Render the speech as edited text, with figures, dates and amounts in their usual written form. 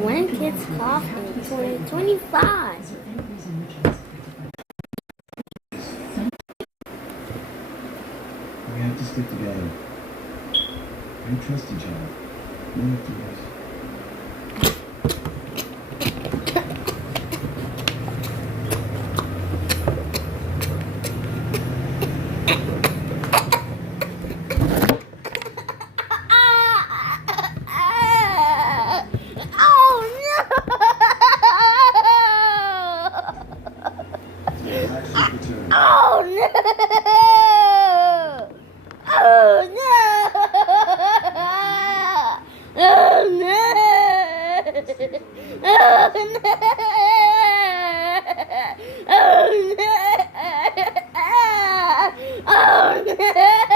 When kids coughing 2025. We have to stick together. We trust each other. We have to guys. Oh no! Oh no! Oh no! Oh no! Oh no! Oh no!